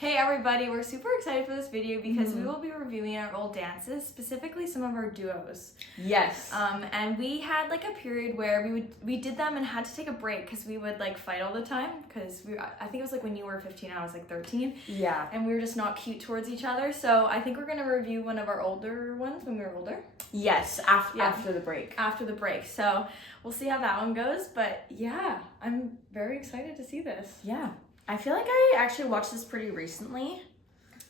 Hey everybody, we're super excited for this video because we will be reviewing our old dances, specifically some of our duos. Yes. And we had like a period where we did them and had to take a break because we would like fight all the time because I think it was like when you were 15, I was like 13. Yeah. And we were just not cute towards each other. So I think we're gonna review one of our older ones when we were older. Yes, after the break. After the break. So we'll see how that one goes. But yeah, I'm very excited to see this. Yeah. I feel like I actually watched this pretty recently.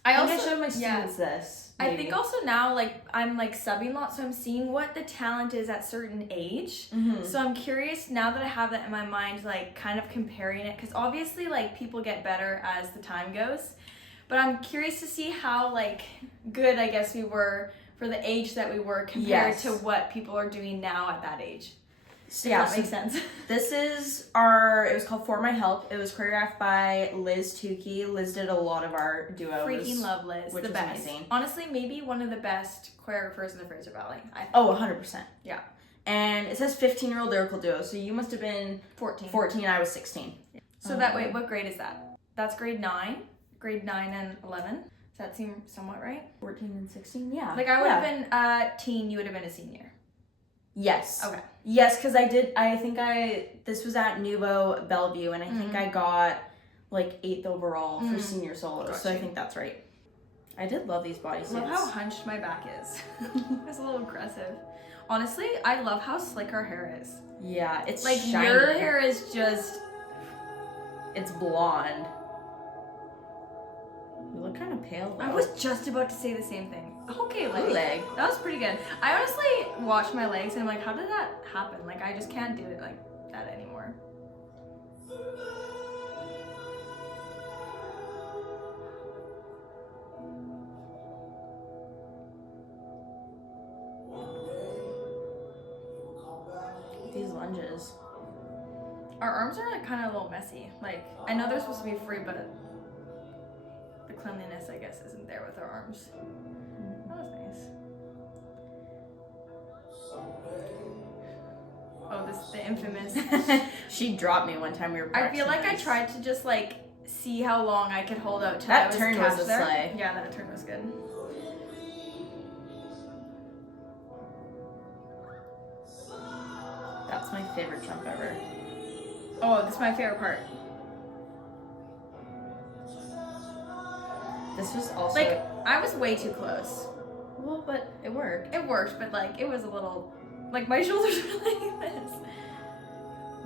I think I showed my students this. Maybe. I think also now, like, I'm like subbing a lot, so I'm seeing what the talent is at certain age. So I'm curious now that I have that in my mind, like kind of comparing it, because obviously like people get better as the time goes. But I'm curious to see how like good I guess we were for the age that we were compared to what people are doing now at that age. So yeah, that makes sense. This is it was called For My Help. It was choreographed by Liz Tukey. Liz did a lot of our duos. Freaking love Liz, which the is best. amazing. Honestly, maybe one of the best choreographers in the Fraser Valley. I think. Oh, 100%. Yeah. And it says 15-year-old lyrical duo, so you must have been 14, I was 16. Yeah. So that way, what grade is that? That's grade 9 and 11. Does that seem somewhat right? 14 and 16, yeah. Like I would have been a teen, you would have been a senior. Yes. Okay. Yes, because this was at Nouveau Bellevue, and I think I got like 8th overall for senior solos, so I think that's right. I did love these bodysuits. I love how hunched my back is. It's a little aggressive. Honestly, I love how slick our hair is. Yeah, it's like shiny. Your hair is just... It's blonde. You look kind of pale though. I was just about to say the same thing. Okay, leg. That was pretty good. I honestly watched my legs and I'm like, how did that happen? Like, I just can't do it like that anymore. These lunges. Our arms are like kind of a little messy. Like, I know they're supposed to be free, but the cleanliness, I guess, isn't there with our arms. That was nice. Oh, the infamous. She dropped me one time we were practicing. I feel like I tried to just like see how long I could hold out till that I turn was a there. slay. Yeah, that turn was good. That's my favorite jump ever. Oh, this is my favorite part. This was also like I was way too close. Well, but it worked. It worked, but like it was a little like my shoulders were like this.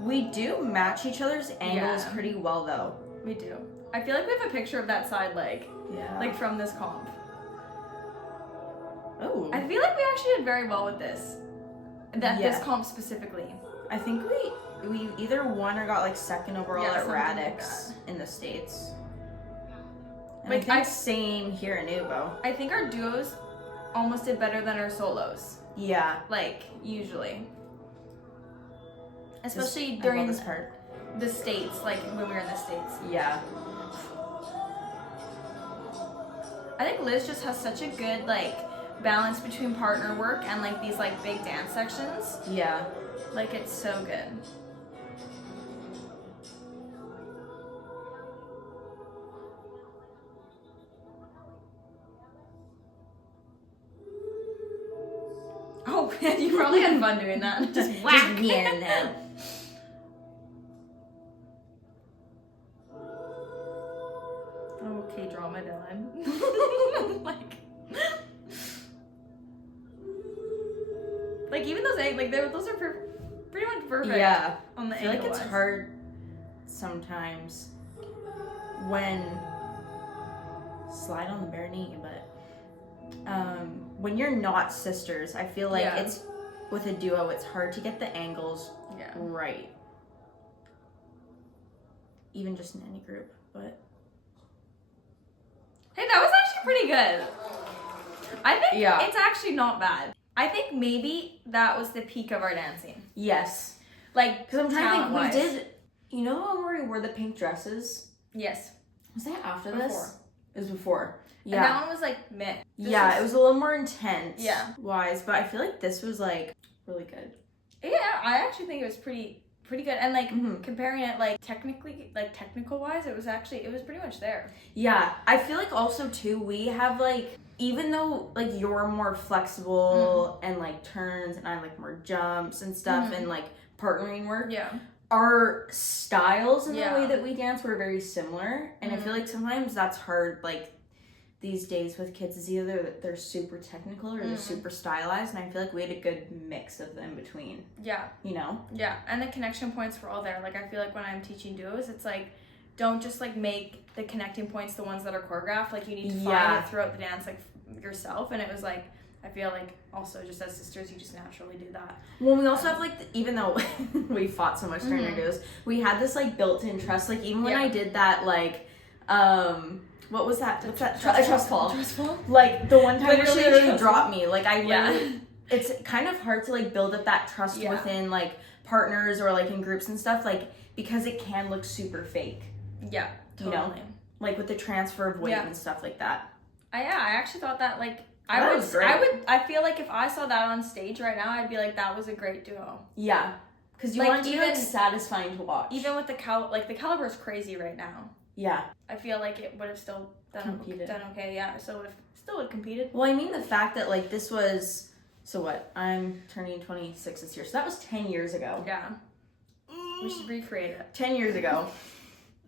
We do match each other's angles pretty well though. We do. I feel like we have a picture of that side leg. Yeah. Like from this comp. Oh. I feel like we actually did very well with this. This comp specifically. I think we either won or got like second overall at Radix like in the States. And like I think same here in Nouveau. I think our duos almost did better than our solos. Yeah. Like usually. Especially during this part. The States, like when we were in the States. Yeah. I think Liz just has such a good like balance between partner work and like these like big dance sections. Yeah. Like it's so good. Oh, you probably had fun doing that. Just whack. Yeah, no. Okay, drama done. like even those eggs, like those are pretty much perfect. Yeah. On the I feel like it's hard sometimes when slide on the bare knee, but when you're not sisters, I feel like it's with a duo, it's hard to get the angles right. Even just in any group, but hey, that was actually pretty good. I think it's actually not bad. I think maybe that was the peak of our dancing. Yes. Like, because I'm trying to think, we did, you know where we wore the pink dresses? Yes. Was that after Before. this? It was before. Yeah. And that one was like meh. It was a little more intense. Yeah. Wise, but I feel like this was like really good. Yeah, I actually think it was pretty pretty good. And like comparing it like technically, like technical wise, it was pretty much there. Yeah, I feel like also too, we have like, even though like you're more flexible and like turns and I like more jumps and stuff and like partnering work. Yeah. Our styles and the way that we dance were very similar. And I feel like sometimes that's hard, like these days with kids, is either that they're super technical or they're super stylized. And I feel like we had a good mix of them between. Yeah. You know? Yeah. And the connection points were all there. Like I feel like when I'm teaching duos, it's like, don't just like make the connecting points the ones that are choreographed. Like you need to find it throughout the dance like yourself. And it was like, I feel like also just as sisters, you just naturally do that. Well, we also have like, even though we fought so much during our duos, we had this like built-in trust. Like even when I did that, like, what was that? What's that? Trust fall. Trust fall? Like the one time where she literally dropped me. Like I literally, it's kind of hard to like build up that trust within like partners or like in groups and stuff. Like because it can look super fake. Yeah, totally. You know? Like with the transfer of weight and stuff like that. I actually thought that like I feel like if I saw that on stage right now, I'd be like, that was a great duo. Yeah. Because you want it to be like satisfying to watch. Even with the caliber is crazy right now. Yeah. I feel like it would have still done okay. Yeah. So would have competed. Well, I mean the fact that like this was, so what? I'm turning 26 this year. So that was 10 years ago. Yeah. We should recreate it. 10 years ago.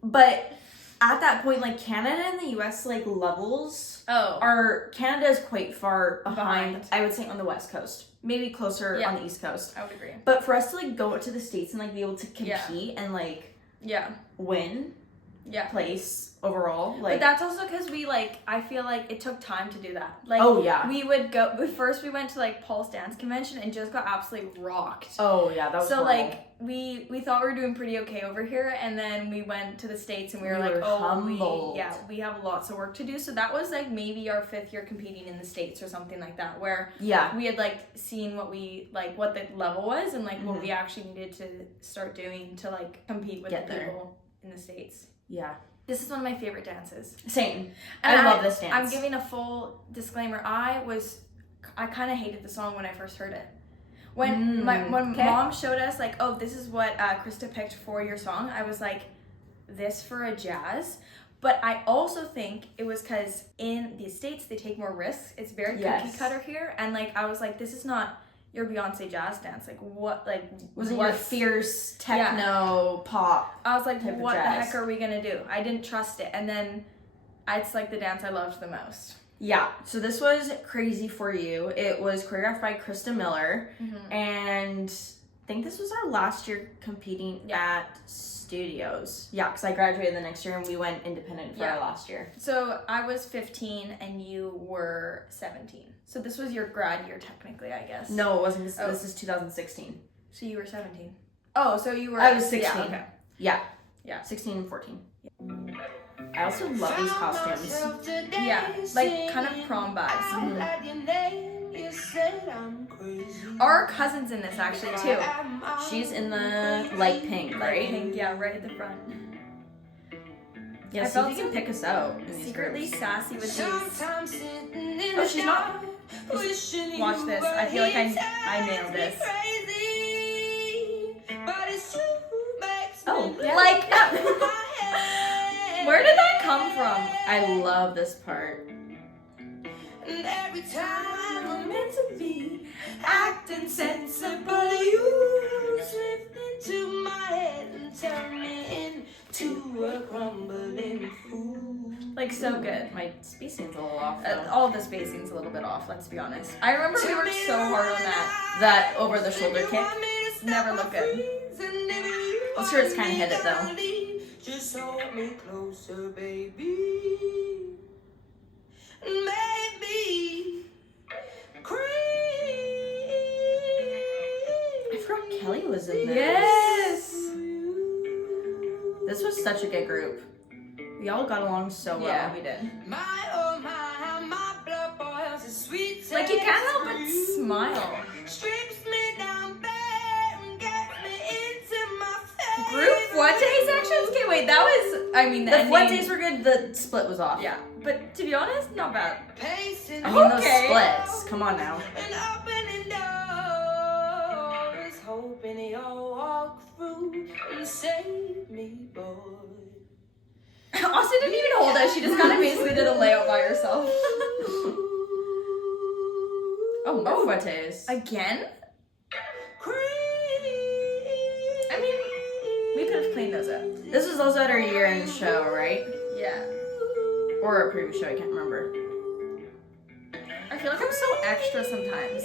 But at that point, like Canada and the US like levels Canada is quite far behind, I would say, on the West Coast. Maybe closer on the East Coast. I would agree. But for us to like go to the States and like be able to compete and like win place overall, like, but that's also because we like, I feel like it took time to do that. Like we would go, but first we went to like Paul's dance convention and just got absolutely rocked. Oh yeah, that was so horrible. Like we thought we were doing pretty okay over here, and then we went to the States and we were like, humbled. we have lots of work to do. So that was like maybe our 5th year competing in the States or something like that, where we had like seen what the level was and like what we actually needed to start doing to like compete with the people in the States. Yeah. This is one of my favorite dances. Same. And I love this dance. I'm giving a full disclaimer. I kind of hated the song when I first heard it. When mom showed us like, oh, this is what Krista picked for your song, I was like, this for a jazz? But I also think it was because in the States they take more risks. It's very cookie cutter here, and like I was like, this is not your Beyonce jazz dance. Like what? Like was it your fierce techno pop? I was like, what the heck are we gonna do? I didn't trust it, and then it's like the dance I loved the most. Yeah, so this was Crazy For You. It was choreographed by Krista Miller, and I think this was our last year competing at studios. Yeah, because I graduated the next year and we went independent for our last year. So I was 15 and you were 17. So this was your grad year technically, I guess. No, it wasn't. This is 2016. So you were 17. Oh, so you were... I was 16. Yeah, okay. Yeah, 16 and 14. I also love these costumes. Yeah, like kind of prom vibes. Our cousin's in this actually too. She's in the light pink, right? Light pink, yeah, right at the front. Yeah, I felt you can pick us out. Secretly sassy with these. Oh, she's not. Watch this. I feel like I nailed this. Oh, yeah. Like, where did that come from? I love this part. And every time I'm meant to be acting sensible, you slip into my head and turn me into a crumbling fool. Like, so good. My spacing's a little off. All of the spacing's a little bit off, let's be honest. I remember we worked so hard on that. That over the shoulder kick. Never looked good. Well, sure, it's kind of hit it though. Just hold me closer, baby. Maybe I forgot Kelly was in this. Yes. This was such a good group. We all got along so well. Yeah, we did. My blood boils a sweet taste. Like, you can't help but smile. Strips me down bare and gets me into my face. Group Fuente sections? Okay, wait, that was, I mean, the Fuentes were good, the split was off. Yeah, but to be honest, not bad. Pacing I mean, those splits. Come on now. and opening doors. hoping you'll walk through and save me, boy. Austin didn't even hold it. She just kind of basically did a layout by herself. Oh, more footies. Again? I mean, we could have cleaned those up. This was also at our year-end show, right? Yeah. Or a previous show, I can't remember. I feel like I'm so extra sometimes.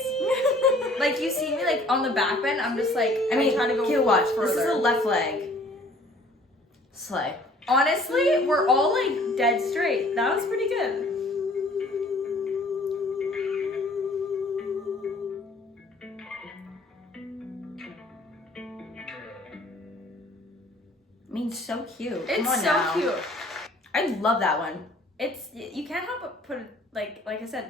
Like, you see me, like, on the back bend, I'm just like, I'm trying to go okay, watch. further. This is a left leg. Slay. Honestly, we're all, like, dead straight. That was pretty good. I mean, so cute. It's Come on so now. cute. I love that one. It's, you can't help but put, like I said,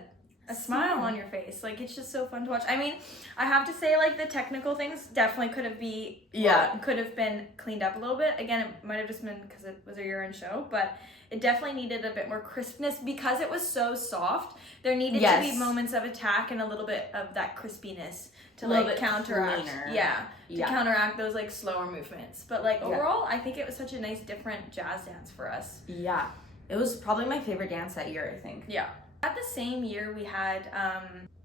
a smile on your face. Like, it's just so fun to watch. I mean, I have to say, like, the technical things definitely could have been cleaned up a little bit. Again, it might have just been because it was a year-end show, but it definitely needed a bit more crispness because it was so soft. There needed to be moments of attack and a little bit of that crispiness to, like, counteract. Cleaner. To counteract those, like, slower movements. But, like, overall, I think it was such a nice, different jazz dance for us. Yeah. It was probably my favorite dance that year, I think. Yeah. At the same year, we had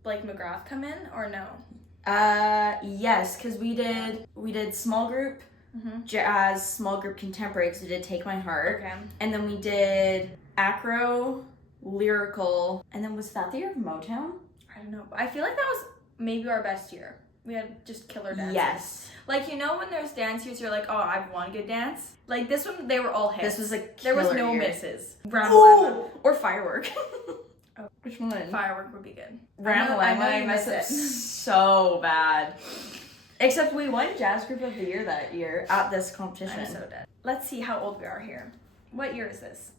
Blake McGrath come in, or no? Yes, because we did small group, jazz, small group contemporary, because we did Take My Heart. Okay. And then we did acro, lyrical, and then was that the year of Motown? I don't know. I feel like that was maybe our best year. We had just killer dances. Yes. Like, you know when there's dance years, you're like, oh, I've one good dance? Like, this one, they were all hits. This was a There was killer no year. misses. Ooh! Or Firework. Oh. Which one? Firework would be good. I messed up so bad. Except we won Jazz Group of the Year that year at this competition. I'm so dead. Let's see how old we are here. What year is this?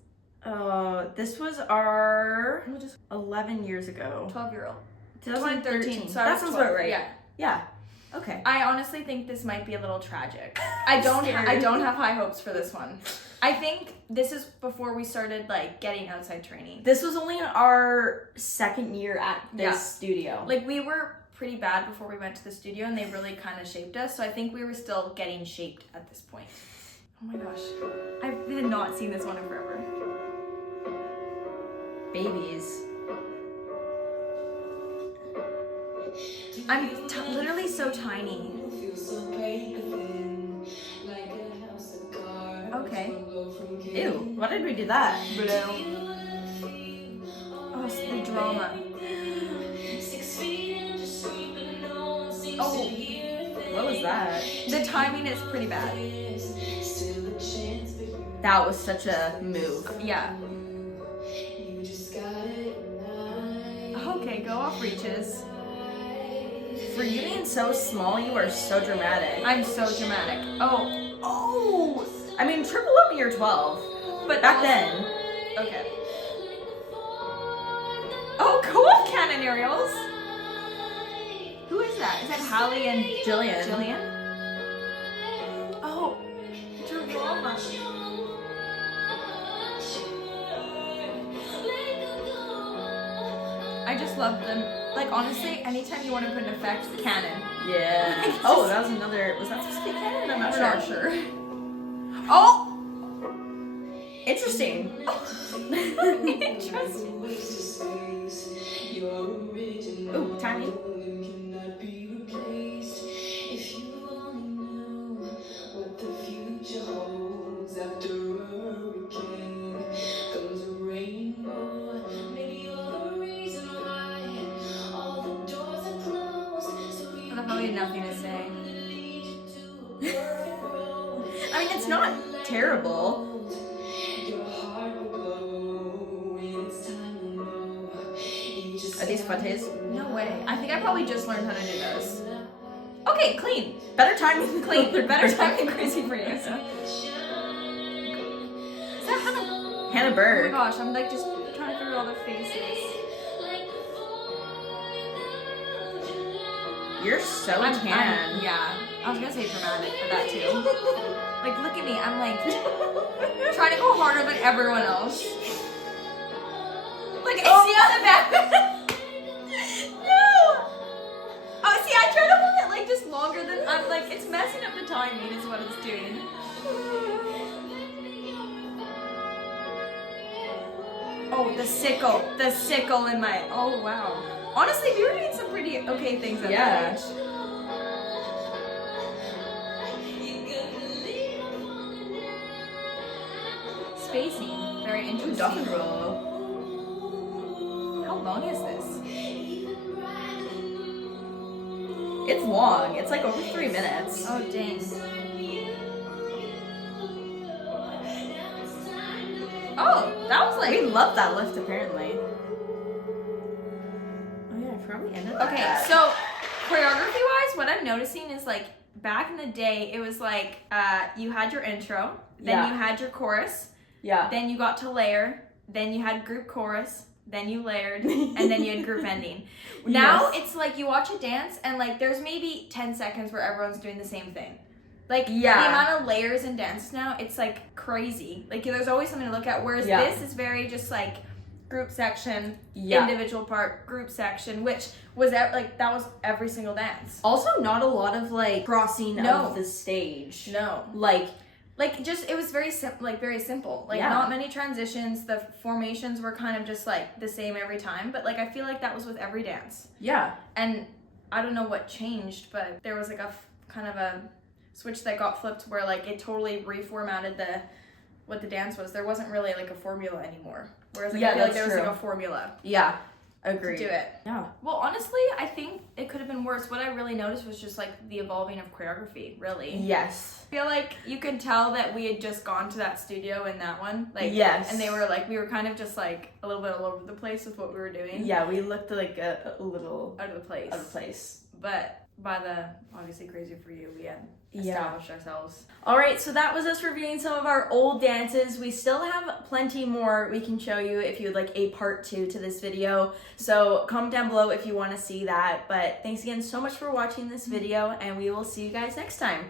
This was our 11 years ago. 12-year-old. 2013. So that sounds about right. Yeah. Yeah. Okay. I honestly think this might be a little tragic. I don't have high hopes for this one. I think this is before we started, like, getting outside training. This was only our second year at this studio. Like, we were pretty bad before we went to the studio, and they really kind of shaped us. So I think we were still getting shaped at this point. Oh my gosh. I've not seen this one in forever. Babies. I'm literally so tiny. Okay. Ew, why did we do that? Oh, it's the drama. Oh, What was that? the timing is pretty bad. That was such a move. Yeah. Okay, go off reaches. For you being so small, you are so dramatic. I'm so dramatic. Oh, I mean, triple up when you're 12. but Back then. Okay. Oh, go off cannon aerials. Who is that? Is that Hallie and Jillian. Oh, drama. I just love them. Like, honestly, anytime you want to put an effect, cannon. Yeah. Oh, that was another. Was that supposed to be canon? I'm not We're sure. not sure. Oh! Interesting. Interesting. Ooh, timing. Nothing to say. I mean, it's not terrible. Are these footies? No way. I think I probably just learned how to do those. Okay, clean. Better timing. Clean. Better timing crazy for you. So. Is that Hannah Oh Berg. my gosh, I'm like just trying to figure out all their faces. You're so tan. Yeah. I was gonna say dramatic, but that too. Like, look at me. I'm like trying to go harder than everyone else. Look, see on the back. No. Oh, see, I try to hold it like just longer than I'm like, it's messing up the timing is what it's doing. Oh, the sickle in my, oh wow. Honestly, we were doing some pretty okay things at that age. Spacing, very interesting. How long is this? It's long. It's like over 3 minutes. Oh, dang. Oh, that was like... We love that lift, apparently. Oh yeah, I forgot we ended that. Okay, so choreography-wise, what I'm noticing is like back in the day, it was like you had your intro, then you had your chorus, then you got to layer, then you had group chorus, then you layered, and then you had group ending. Now it's like you watch a dance and like there's maybe 10 seconds where everyone's doing the same thing. Like the amount of layers in dance now, it's like crazy. Like there's always something to look at, whereas this is very just like group section, individual part, group section, which was like that was every single dance. Also, not a lot of like crossing of the stage. No, like just it was very very simple. Like not many transitions. The formations were kind of just like the same every time. But like I feel like that was with every dance. Yeah. And I don't know what changed, but there was like a kind of a switch that got flipped where like it totally reformatted what the dance was. There wasn't really like a formula anymore. Whereas like, I feel like there was like a formula. Yeah. Agreed. To do it. Yeah. Well, honestly, I think it could have been worse. What I really noticed was just like the evolving of choreography, really. Yes. I feel like you could tell that we had just gone to that studio in that one. Like, yes. And they were like, we were kind of just like a little bit all over the place with what we were doing. Yeah, we looked like a little out of the place. But by the obviously Crazy For You, we had established ourselves. All right, so that was us reviewing some of our old dances. We still have plenty more we can show you if you would like a part 2 to this video. So comment down below if you want to see that. But thanks again so much for watching this video, and we will see you guys next time.